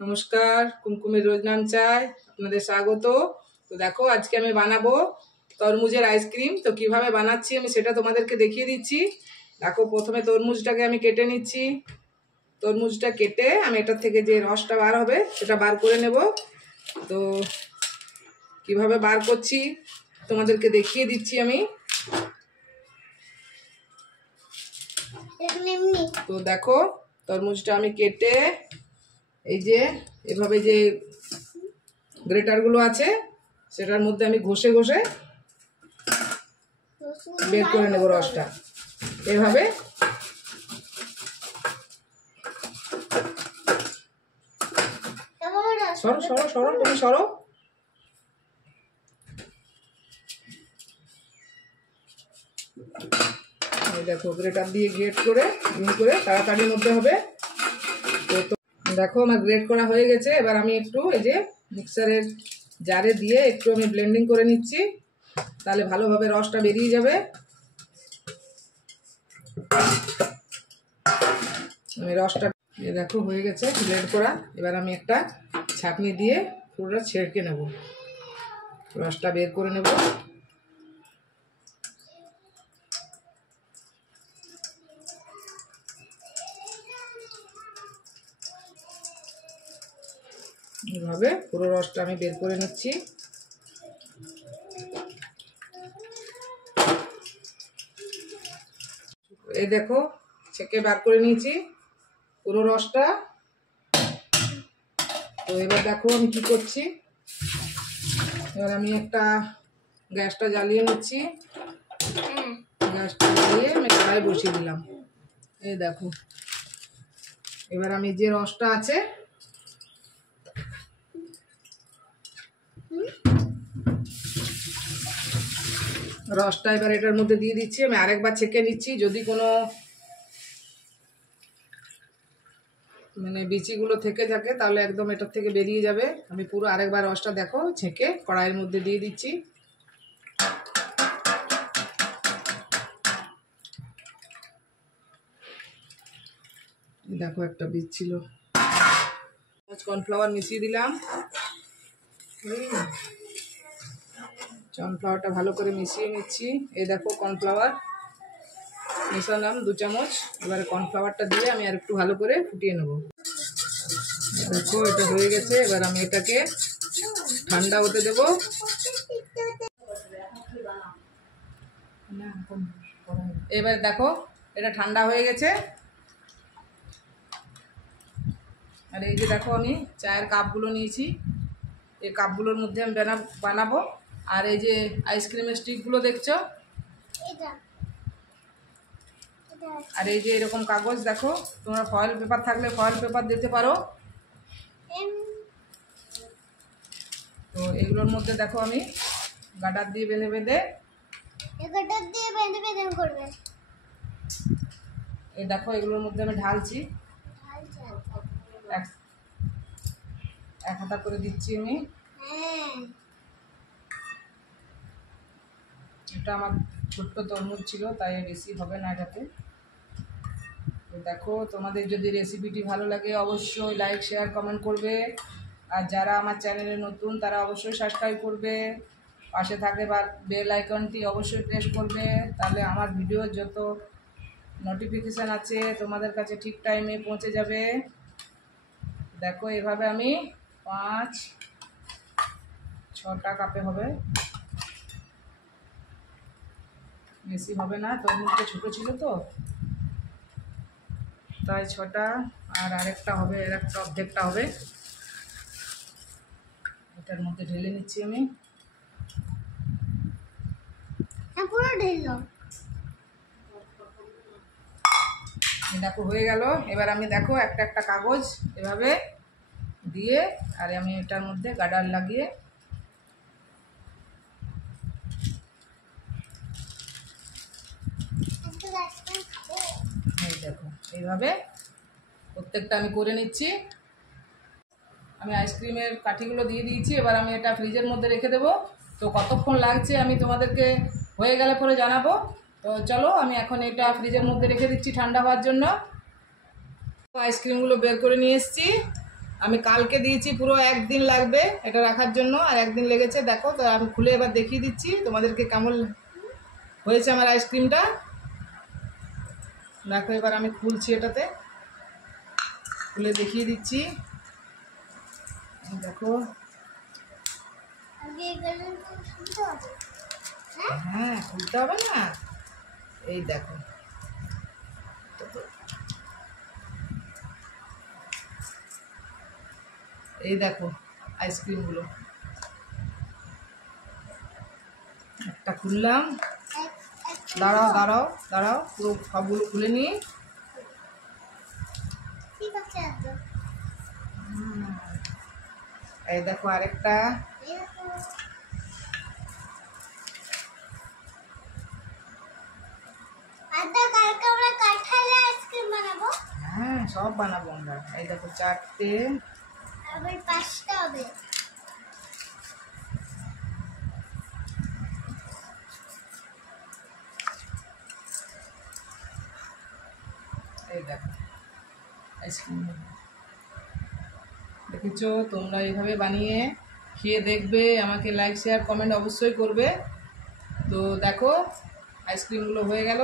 নমস্কার, কুমকুমের রোজ নাম চাই আপনাদের স্বাগত। তো দেখো, আজকে আমি বানাবো তরমুজের আইসক্রিম। তো কিভাবে বানাচ্ছি আমি সেটা তোমাদেরকে দেখিয়ে দিচ্ছি। দেখো, প্রথমে তরমুজটাকে আমি কেটে নিচ্ছি। তরমুজটা কেটে আমি এটার থেকে যে রসটা বার হবে সেটা বার করে নেব। তো কিভাবে বার করছি তোমাদেরকে দেখিয়ে দিচ্ছি আমি। তো দেখো, তরমুজটা আমি কেটে এই যে এভাবে যে গ্রেটারগুলো আছে সেটার মধ্যে আমি ঘষে ঘষে বের করে নেব রসটা। এভাবে সরো সরো সরো, তুমি সরো। দেখো, গ্রেটার দিয়ে গ্রেট করে তাড়াতাড়ির মধ্যে হবে। তো দেখো, আমার গ্রেট করা হয়ে গেছে। এবার আমি একটু এই যে মিক্সারের জারে দিয়ে একটু আমি ব্লেন্ডিং করে নিচ্ছি, তাহলে ভালোভাবে রসটা বেরিয়ে যাবে। আমি রসটা দেখো হয়ে গেছে ব্লেন্ড করা। এবার আমি একটা ছাঁকনি দিয়ে পুরোটা ছেড়কে নেব, রসটা বের করে নেব। এইভাবে পুরো রসটা আমি বের করে নিচ্ছি। এই দেখো, ছেঁকে বার করে নিয়েছি পুরো রসটা। তো এবার দেখো আমি কি করছি। এবার আমি একটা গ্যাসটা জ্বালিয়ে নিচ্ছি। গ্যাসটা জ্বালিয়ে আমি কড়াই বসিয়ে দিলাম। এই দেখো, এবার আমি যে রসটা আছে রসটা এবার এটার মধ্যে দিয়ে দিচ্ছি। আমি আরেকবার ছেঁকে নিচ্ছি, যদি কোনো বিচিগুলো থেকে থাকে তাহলে একদম এটার থেকে বেরিয়ে যাবে। আমি পুরো আরেকবার রসটা দেখো ছেঁকে কড়াইয়ের মধ্যে দিয়ে দিচ্ছি। দেখো, একটা বীজ ছিল। কর্নফ্লাওয়ার মিশিয়ে দিলাম। কর্নফ্লাওয়ারটা ভালো করে মিশিয়ে নিচ্ছি। এই দেখো, কর্নফ্লাওয়ার মেশালাম 2 চামচ। এবারে কর্নফ্লাওয়ারটা দিয়ে আমি আর একটু ভালো করে ফুটিয়ে নেব। দেখো, এটা হয়ে গেছে। এবার আমি এটাকে ঠান্ডা হতে দেব। এবার দেখো, এটা ঠান্ডা হয়ে গেছে। আর এই যে দেখো, আমি চায়ের কাপগুলো নিয়েছি, এই কাপগুলোর মধ্যে আমি বানাবো। আর এই যে আইসক্রিমের স্টিকগুলো দেখছো, আর এই যে এরকম কাগজ দেখো, তোমরা ফয়েল পেপার থাকলে ফয়েল পেপার দিতে পারো। তো এগুলোর মধ্যে দেখো আমি গাটার দিয়ে বেঁধে বেঁধে করবে। এই দেখো, এগুলোর মধ্যে আমি ঢালছি, এক হাতা করে দিচ্ছি আমি। এটা আমার ছোট্ট তরমুজ ছিল, তাই বেশি হবে না এটাতে। তো দেখো, তোমাদের যদি রেসিপিটি ভালো লাগে অবশ্যই লাইক শেয়ার কমেন্ট করবে। আর যারা আমার চ্যানেলে নতুন তারা অবশ্যই সাবস্ক্রাইব করবে। পাশে থাকে বেল আইকনটি অবশ্যই প্রেস করবে, তাহলে আমার ভিডিওর যত নোটিফিকেশান আছে তোমাদের কাছে ঠিক টাইমে পৌঁছে যাবে। দেখো, এভাবে আমি 5-6টা কাপে হবে, বেশি হবে না। তরমুজটা ছোটো ছিল তো তাই 6টা। আর আরেকটা হবে, এর একটা অর্ধেকটা হবে। এটার মধ্যে ঢেলে নিচ্ছি আমি। দেখো হয়ে গেল। এবার আমি দেখো একটা একটা কাগজ এভাবে দিয়ে আর আমি এটার মধ্যে গার্ডার লাগিয়ে এই দেখো এইভাবে প্রত্যেকটা আমি করে নিচ্ছি। আমি আইসক্রিমের কাঠিগুলো দিয়ে দিয়েছি। এবার আমি এটা ফ্রিজের মধ্যে রেখে দেবো। তো কতক্ষণ লাগছে আমি তোমাদেরকে হয়ে গেলে পরে জানাবো। তো চলো, আমি এখন এটা ফ্রিজের মধ্যে রেখে দিচ্ছি ঠান্ডা হওয়ার জন্য। আইসক্রিমগুলো বের করে নিয়ে এসেছি। আমি কালকে দিয়েছি, পুরো একদিন লাগবে এটা রাখার জন্য, আর একদিন লেগেছে। দেখো তো আমি খুলে এবার দেখিয়ে দিচ্ছি তোমাদেরকে কেমন হয়েছে আমার আইসক্রিমটা। দেখো এবার আমি খুলছি, এটাতে খুলে দেখিয়ে দিচ্ছি। দেখো হ্যাঁ, খুলতে হবে না, এই দেখো এই দেখো আইসক্রিমগুলো একটা খুললাম। দাঁড়াও দাঁড়াও দাঁড়াও, পুরো সবগুলো খুলে নিই। এই দেখো আরেকটা। হ্যাঁ, সব বানাবো আমরা। এই দেখো 4টে, আবার 5টা হবে। এই দেখো আইসক্রিম। দেখেছো, তোমরা এইভাবে বানিয়ে খেয়ে দেখবে, আমাকে লাইক শেয়ার কমেন্ট অবশ্যই করবে। তো দেখো আইসক্রিমগুলো হয়ে গেল।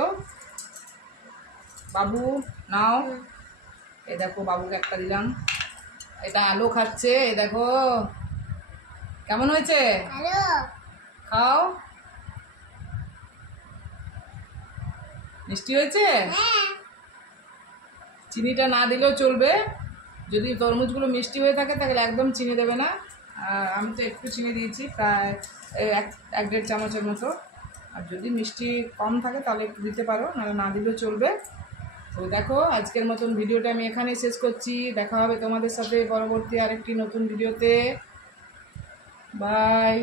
বাবু নাও, এই দেখো বাবুকে একটা দিলাম। এটা আলো খাচ্ছে, এই দেখো কেমন হয়েছে, হ্যালো, খাও। মিষ্টি হয়েছে? হ্যাঁ। চিনিটা না দিলেও চলবে, যদি তরমুজগুলো মিষ্টি হয়ে থাকে তাহলে একদম চিনি দেবে না। আর আমি তো একটু চিনি দিয়েছি, প্রায় 1-1.5 চামচের মতো। আর যদি মিষ্টি কম থাকে তাহলে একটু দিতে পারো, নাহলে না দিলেও চলবে। তো দেখো আজকের মতন ভিডিওটা আমি এখানেই শেষ করছি। দেখা হবে তোমাদের সাথে পরবর্তী আরেকটি নতুন ভিডিওতে। বাই।